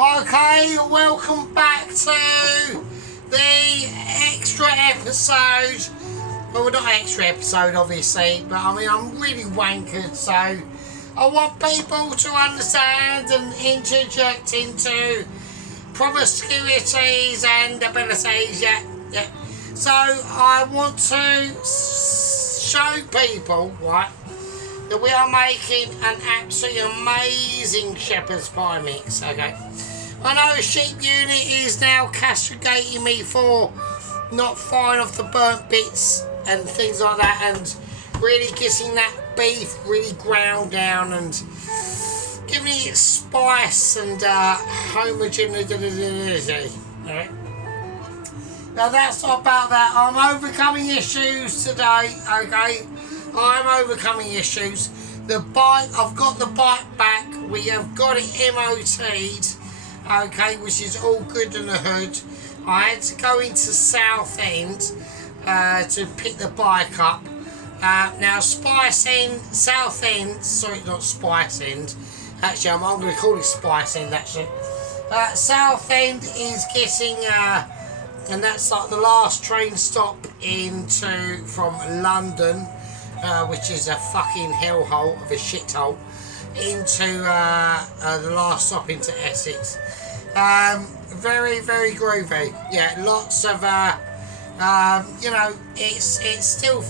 Okay, welcome back to the extra episode. Well, not extra episode, obviously, but I mean, I'm really wankered, so I want people to understand and interject into promiscuities and abilities, yeah. So I want to show people, right, that we are making an absolutely amazing shepherd's pie mix, okay? I know a sheep unit is now castigating me for not firing off the burnt bits and things like that, and really getting that beef really ground down and giving it spice and homogeneity. Alright? Now that's not about that. I'm overcoming issues today, okay? I'm overcoming issues. The bike, I've got the bike back. We have got it MOT'd, okay, which is all good in the hood. I had to go into Southend to pick the bike up. Now Southend, sorry, not Spice End. Actually, I'm going to call it Spice End. Actually, Southend is getting, and that's like the last train stop from London. Which is a fucking hellhole of a shithole, into the last stop into Essex. Very, very groovy. Yeah, lots of, you know, it's still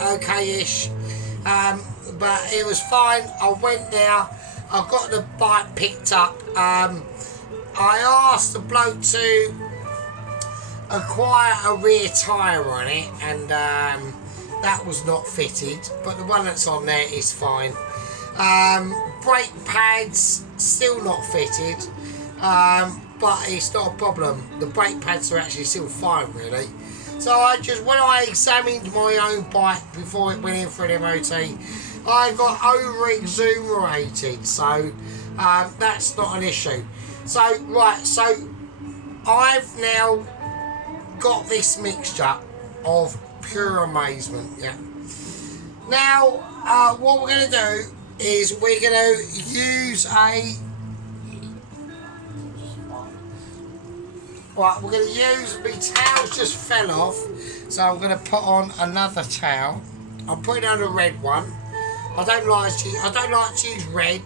okay-ish, but it was fine. I went there, I got the bike picked up. I asked the bloke to acquire a rear tyre on it, and that was not fitted, but the one that's on there is fine. Brake pads still not fitted, but it's not a problem. The brake pads are actually still fine, really. So when I examined my own bike before it went in for an MOT, I got over-exonerated, so that's not an issue. So I've now got this mixture of pure amazement, yeah. Now, what we're going to do is we're going to use my towels just fell off, so I'm going to put on another towel. I'm putting on a red one. I don't like to use red.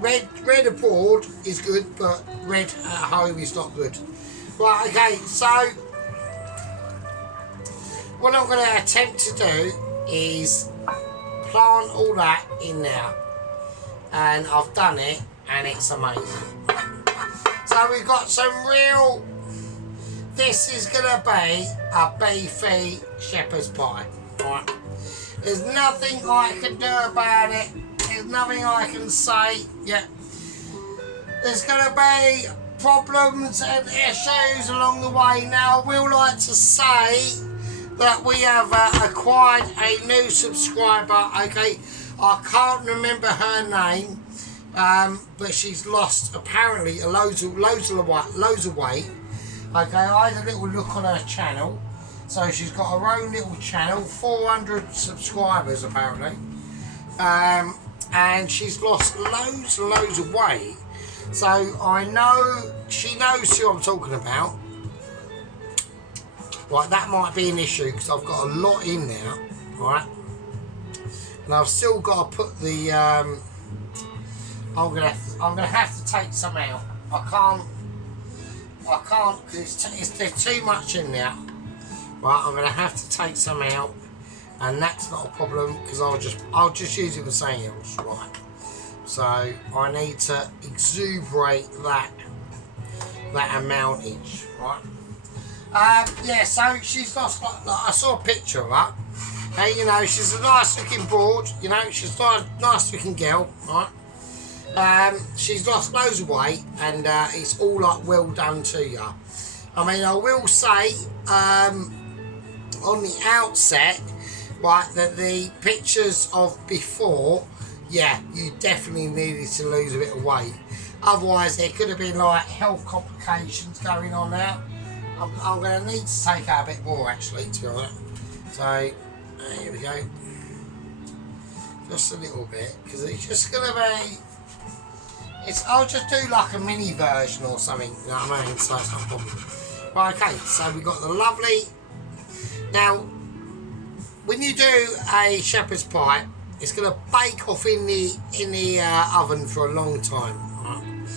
Red abroad is good, but red at home is not good. Right, okay, so what I'm going to attempt to do is plant all that in there, and I've done it, and it's amazing. So we've got some real, this is going to be a beefy shepherd's pie, right? There's nothing I can do about it, there's nothing I can say, yeah. There's going to be problems and issues along the way. Now I will like to say that we have acquired a new subscriber, okay? I can't remember her name, but she's lost apparently loads of weight. Okay, I had a little look on her channel, so she's got her own little channel, 400 subscribers apparently, and she's lost loads of weight. So I know she knows who I'm talking about. Right, that might be an issue because I've got a lot in there, right? And I've still got to put the. I'm gonna have to take some out. I can't because there's too much in there. Right, I'm gonna have to take some out, and that's not a problem because I'll just use it for something else, right? So I need to exuberate that amountage, right? Yeah, so she's lost, like I saw a picture of her. Hey, you know, she's a nice looking broad, you know, she's a nice looking girl, right? She's lost loads of weight, and it's all like well done to you. I mean, I will say, on the outset, right, that the pictures of before, yeah, you definitely needed to lose a bit of weight. Otherwise, there could have been like health complications going on now. I'm going to need to take out a bit more, actually, to be honest. So, here we go. Just a little bit, because it's just going to be I'll just do like a mini version or something, you know what I mean? So it's not a problem. Right, okay, so we've got the lovely. Now, when you do a shepherd's pie, it's going to bake off in the oven for a long time. Right?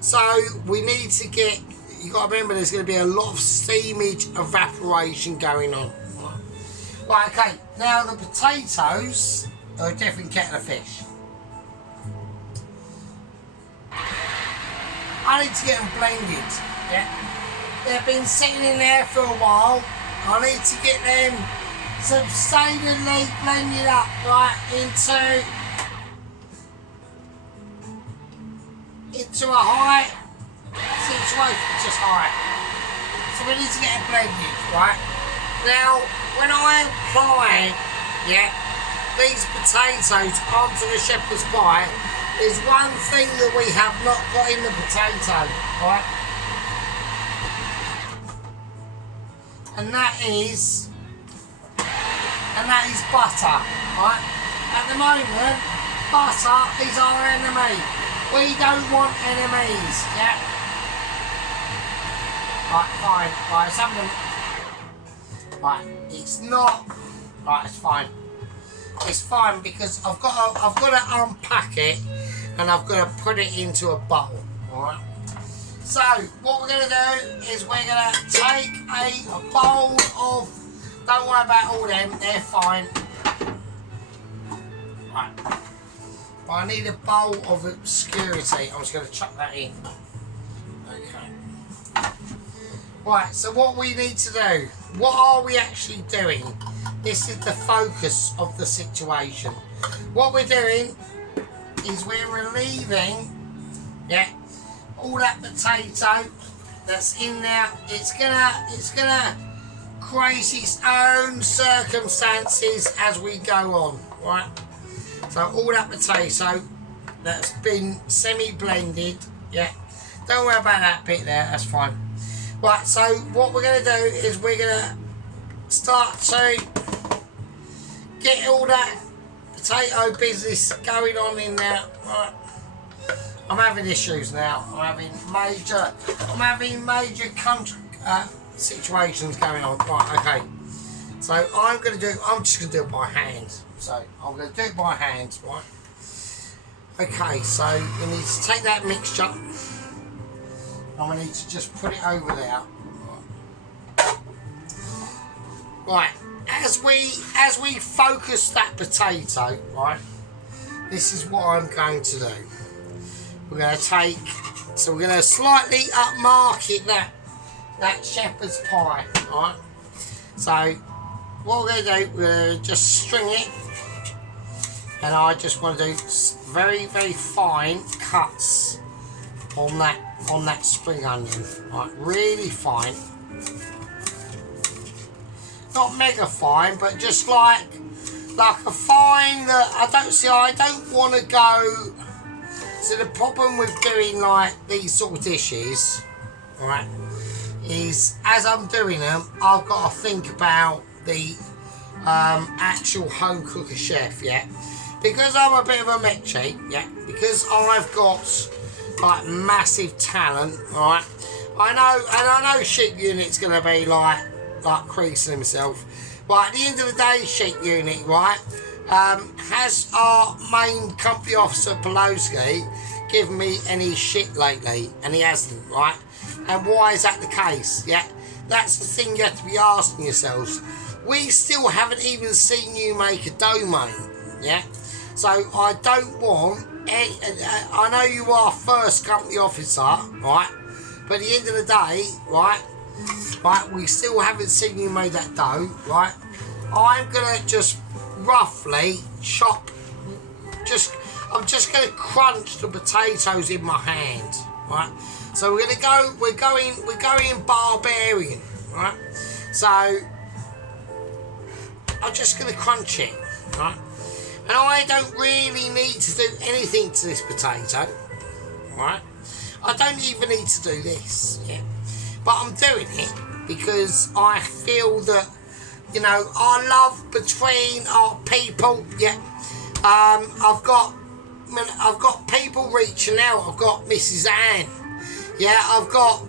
So we need to get. You got to remember, there's going to be a lot of steamage evaporation going on. Right, okay. Now the potatoes are a different kettle of fish. I need to get them blended. Yeah, they've been sitting in there for a while. I need to get them substantially blended up, right, into a high situation, just high. So we need to get it blended, right? Now, when I apply, yeah, these potatoes onto the shepherd's pie, there's one thing that we have not got in the potato, right? And that is butter, right? At the moment, butter is our enemy. We don't want enemies, yeah? Right, fine. Right, something. Right, it's not. Right, it's fine. It's fine because I've got to unpack it and I've got to put it into a bowl. All right. So what we're going to do is we're going to take a bowl of. Don't worry about all them. They're fine. Right. But I need a bowl of obscurity. I'm just going to chuck that in. Okay. Right, so what we need to do, what are we actually doing? This is the focus of the situation. What we're doing is we're relieving, yeah, all that potato that's in there. It's gonna create its own circumstances as we go on, right? So all that potato that's been semi-blended, yeah, don't worry about that bit there, that's fine. Right, so what we're going to do is we're going to start to get all that potato business going on in there. Right. I'm having issues now. I'm having major country situations going on. Right, okay. So I'm just going to do it by hand. So I'm going to do it by hand, right? Okay, so you need to take that mixture. I'm going to need to just put it over there. Right, as we focus that potato, right, this is what I'm going to do. We're going to slightly upmarket that shepherd's pie, right? So what we're going to do, we're going to just string it, and I just want to do very, very fine cuts on that spring onion, right? Really fine, not mega fine, but just like a fine that I don't want to go. So the problem with doing like these sort of dishes, right, is as I'm doing them, I've got to think about the actual home cooker chef, yeah, because I'm a bit of a Mitchie, yeah, because I've got like massive talent, right? I know Sheep Unit's gonna be like creasing himself, but at the end of the day, Sheep Unit, right, has our main company officer Pelosi given me any shit lately? And he hasn't, right? And why is that the case? Yeah, that's the thing you have to be asking yourselves. We still haven't even seen you make a domain, yeah? So I don't want. I know you are first company officer, right? But at the end of the day, right, we still haven't seen you make that dough, right? I'm gonna just roughly chop. I'm just gonna crunch the potatoes in my hand, right? So we're going barbarian, right? So I'm just gonna crunch it, right? And I don't really need to do anything to this potato, right? I don't even need to do this, yeah? But I'm doing it because I feel that, you know, our love between our people, yeah? I've got I've got people reaching out. I've got Mrs. Ann. Yeah, I've got,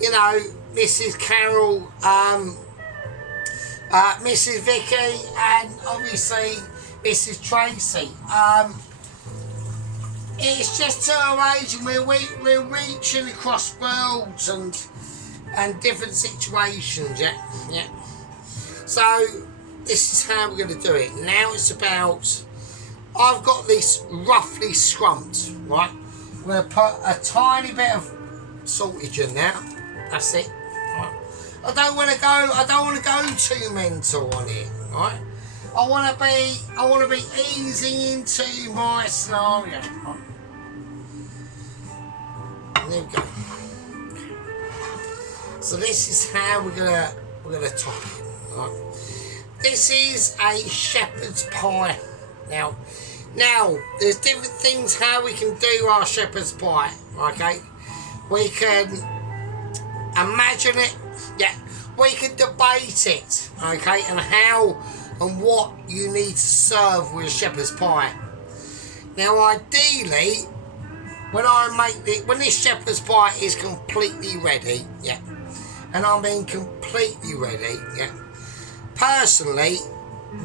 you know, Mrs. Carol, Mrs. Vicky, and obviously Mrs. Tracy. It's just so amazing. We're reaching across worlds and different situations. Yeah. So this is how we're going to do it. Now it's about. I've got this roughly scrumped, right? I'm going to put a tiny bit of saltage in there. That's it. Right? I don't want to go too mental on it, right? I want to be easing into my scenario. Right? There we go. So this is how we're gonna top it. Right? This is a shepherd's pie. Now, there's different things how we can do our shepherd's pie. Okay, we can imagine it. Yeah, we can debate it. Okay, and how and what you need to serve with a shepherd's pie. Now, ideally, when this shepherd's pie is completely ready, yeah, and I mean completely ready, yeah. Personally,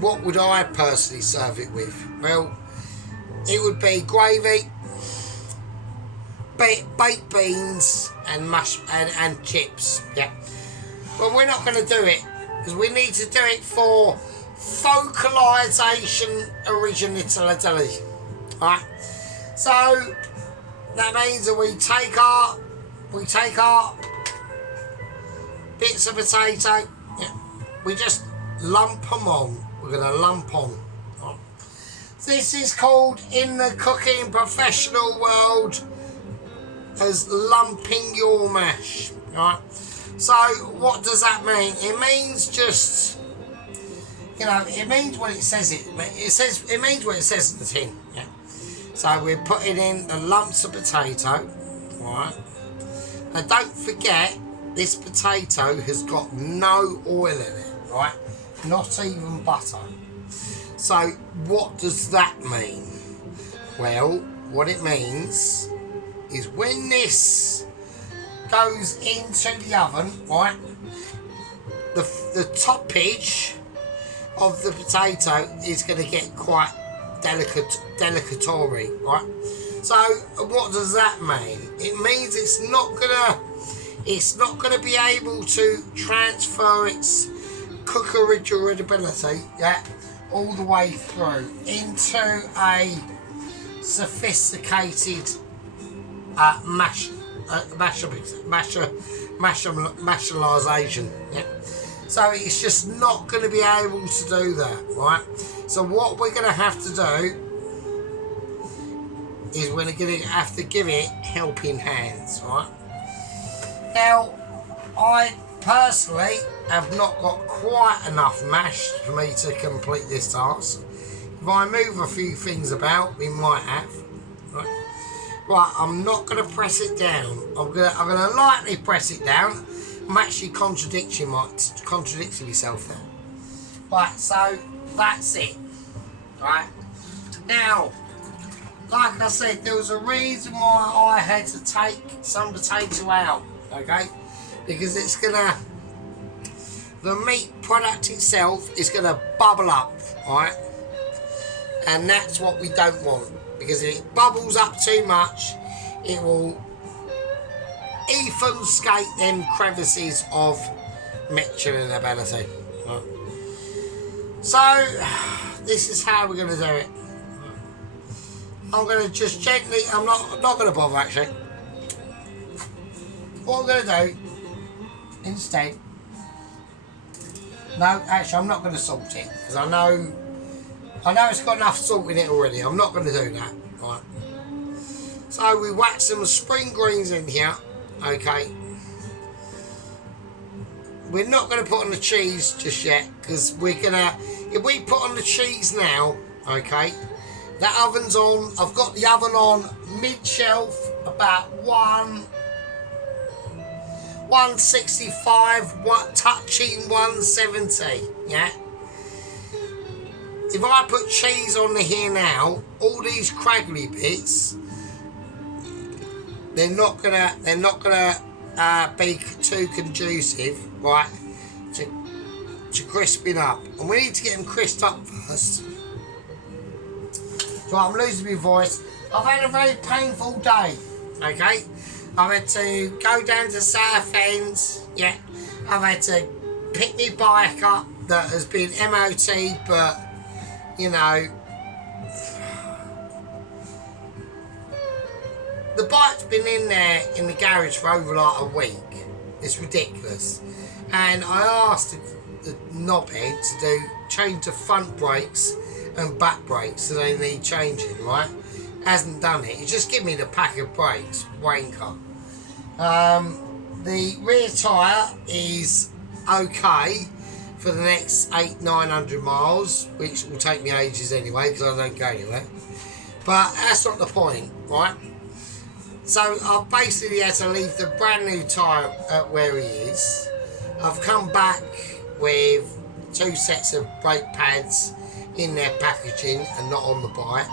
what would I personally serve it with? Well, it would be gravy, baked beans, and mush and chips, yeah. But we're not going to do it because we need to do it for focalisation originality, right? So that means that we take our bits of potato, yeah, we just lump them on. We're going to lump on. Right. This is called in the cooking professional world as lumping your mash. Right. So what does that mean? It means just, you know, it means what it says. It means what it says in the tin. Yeah. So we're putting in the lumps of potato, right? And don't forget, this potato has got no oil in it, right? Not even butter. So what does that mean? Well, what it means is when this goes into the oven, right, the toppage of the potato is going to get quite delicatory, right? So what does that mean? It means it's not gonna be able to transfer its cookery ability, yeah, all the way through into a sophisticated massalization, yeah. So it's just not going to be able to do that, right? So what we're going to have to do is we're going to have to give it helping hands, right? Now, I personally have not got quite enough mash for me to complete this task. If I move a few things about, we might have, right? Right, I'm not going to press it down. I'm going to lightly press it down. I'm actually contradicting myself there. Right, so that's it. Right. Now, like I said, there was a reason why I had to take some potato out, okay? Because it's gonna, the meat product itself is gonna bubble up, right? And that's what we don't want, because if it bubbles up too much, it will obfuscate them crevices of Michelin ability. Right. So this is how we're going to do it. I'm going to just gently, I'm not going to bother actually. What I'm going to do instead, no, actually I'm not going to salt it because I know it's got enough salt in it already. I'm not going to do that. Right. So we whack some spring greens in here. Okay, we're not going to put on the cheese just yet because if we put on the cheese now, okay, that oven's on. I've got the oven on mid-shelf, about 165, touching 170, yeah. if I put cheese on the here now, all these craggly bits, they're not gonna be too conducive, right, to crisping up. And we need to get them crisped up first. So I'm losing my voice. I've had a very painful day, okay? I've had to go down to Southend, yeah. I've had to pick my bike up that has been MOT, but, you know, the bike's been in there in the garage for over like a week. It's ridiculous. And I asked the knobhead to change the front brakes and back brakes, so they need changing, right? Hasn't done it. He just give me the pack of brakes, wanker. The rear tyre is okay for the next 800-900 miles, which will take me ages anyway because I don't go anywhere. But that's not the point, right? So I've basically had to leave the brand new tyre at where he is. I've come back with 2 sets of brake pads in their packaging and not on the bike.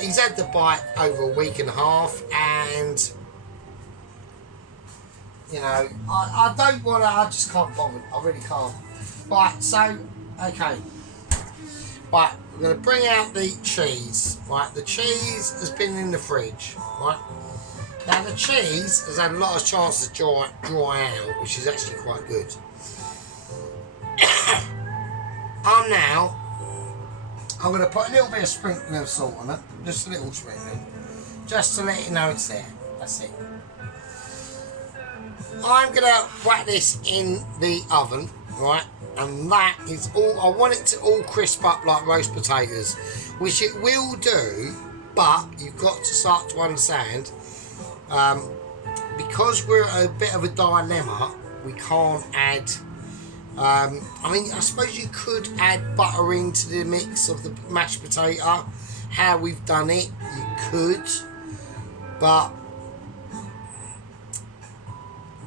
He's had the bike over a week and a half, and you know, I don't want to, I just can't bother, I really can't. Right, so, okay. Right, we're going to bring out the cheese. Right, the cheese has been in the fridge, right. Now the cheese has had a lot of chance to dry out, which is actually quite good. I'm going to put a little bit of sprinkling of salt on it, just a little sprinkling, just to let you know it's there. That's it. I'm going to whack this in the oven, right, and that is all. I want it to all crisp up like roast potatoes, which it will do, but you've got to start to understand, because we're at a bit of a dilemma, we can't add, I mean, I suppose you could add butter into the mix of the mashed potato, how we've done it, you could, but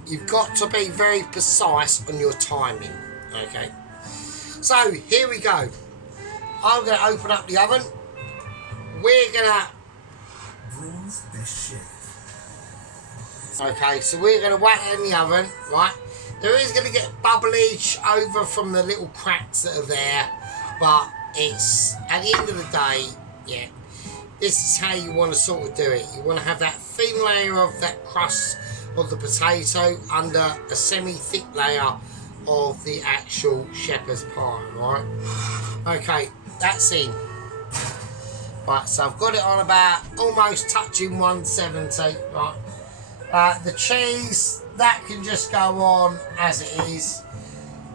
you've got to be very precise on your timing, okay? So, here we go. I'm going to open up the oven. We're going to... Okay, so we're going to whack it in the oven, right? There is going to get bubblage over from the little cracks that are there, but it's, at the end of the day, yeah, this is how you want to sort of do it. You want to have that thin layer of that crust of the potato under a semi-thick layer of the actual shepherd's pie, right? Okay, that's in. Right, so I've got it on about almost touching 170, right? The cheese, that can just go on as it is.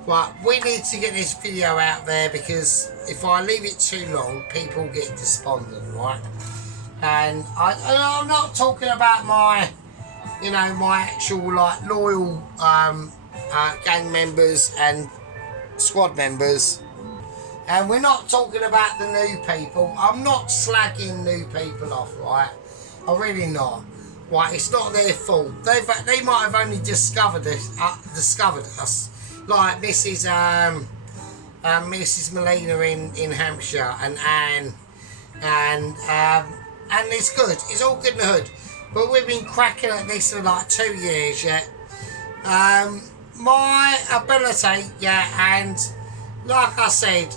Right, we need to get this video out there because if I leave it too long, people get despondent, right? And I'm not talking about my, you know, my actual like loyal gang members and squad members, and we're not talking about the new people. I'm not slagging new people off, right? I'm really not. Right, it's not their fault. They might have only discovered us, like Mrs. Molina in Hampshire and Anne, and it's good. It's all good in the hood. But we've been cracking at this for like 2 years, yeah. My ability, yeah, and like I said,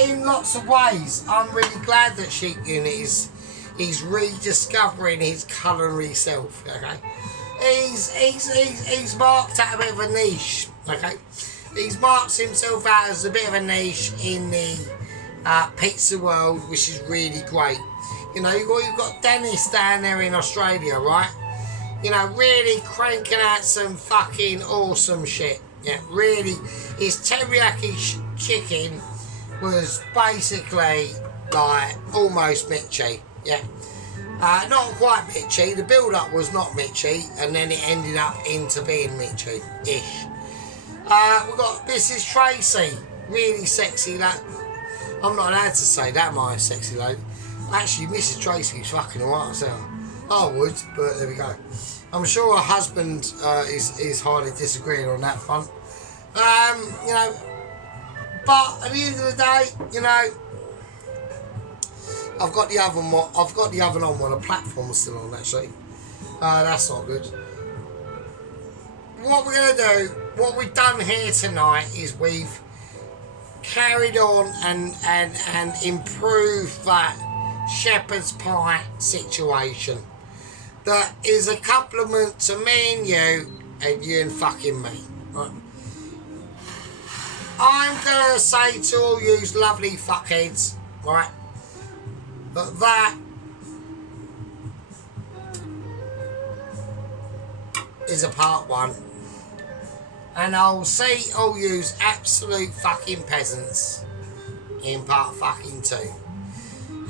in lots of ways, I'm really glad that Sheep Unit is rediscovering his culinary self, okay. He's marked out a bit of a niche, okay. He's marked himself out as a bit of a niche in the pizza world, which is really great. You know, you've got Dennis down there in Australia, right? You know, really cranking out some fucking awesome shit. Yeah, really. His teriyaki chicken was basically like almost Mitchy. Yeah. Not quite Mitchy. The build-up was not Mitchy, and then it ended up into being Mitchy-ish. We've got Mrs. Tracy. Really sexy. I'm not allowed to say that, my sexy lady. Actually, Mrs. Tracy's fucking alright herself. I would, but there we go. I'm sure her husband is highly disagreeing on that front. You know, But at the end of the day, you know, I've got the oven on. I've got the oven on while the platform's still on. Actually, that's not good. What we're gonna do, what we've done here tonight, is we've carried on and improved that shepherd's pie situation. That is a compliment to me and you and fucking me. Right? I'm gonna say to all you lovely fuckheads, right, that is a part one. And I'll see all yous absolute fucking peasants in part fucking two.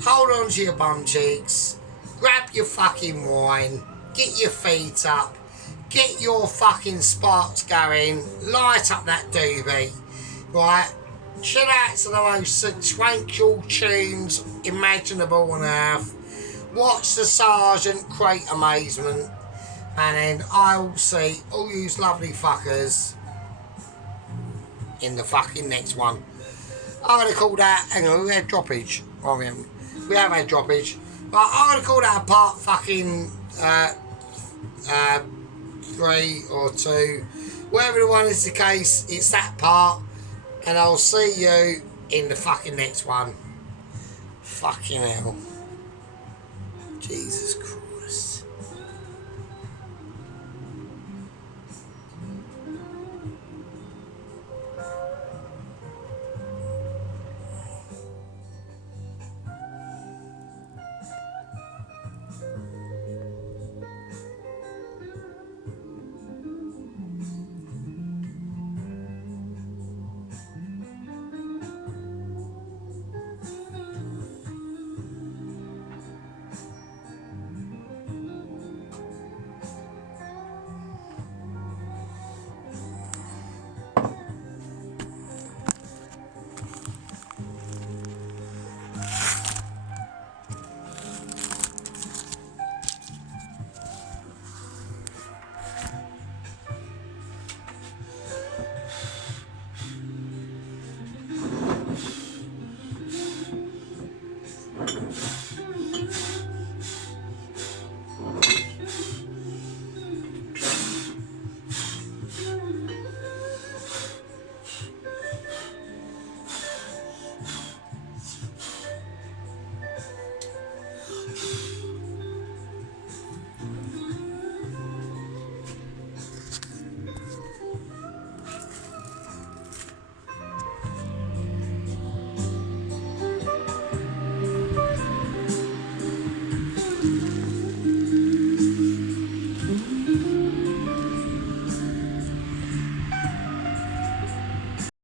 Hold on to your bum cheeks, grab your fucking wine, get your feet up, get your fucking sparks going, light up that doobie, right? Chill out to the most tranquil tunes imaginable on earth. Watch the Sargent Great Amazement. And then I will see all you lovely fuckers in the fucking next one. I'm going to call that, hang on, we had droppage. Oh, we have had droppage. But I'm going to call that a part fucking 3 or 2. Whatever the one is the case, it's that part. And I'll see you in the fucking next one. Fucking hell. Jesus Christ.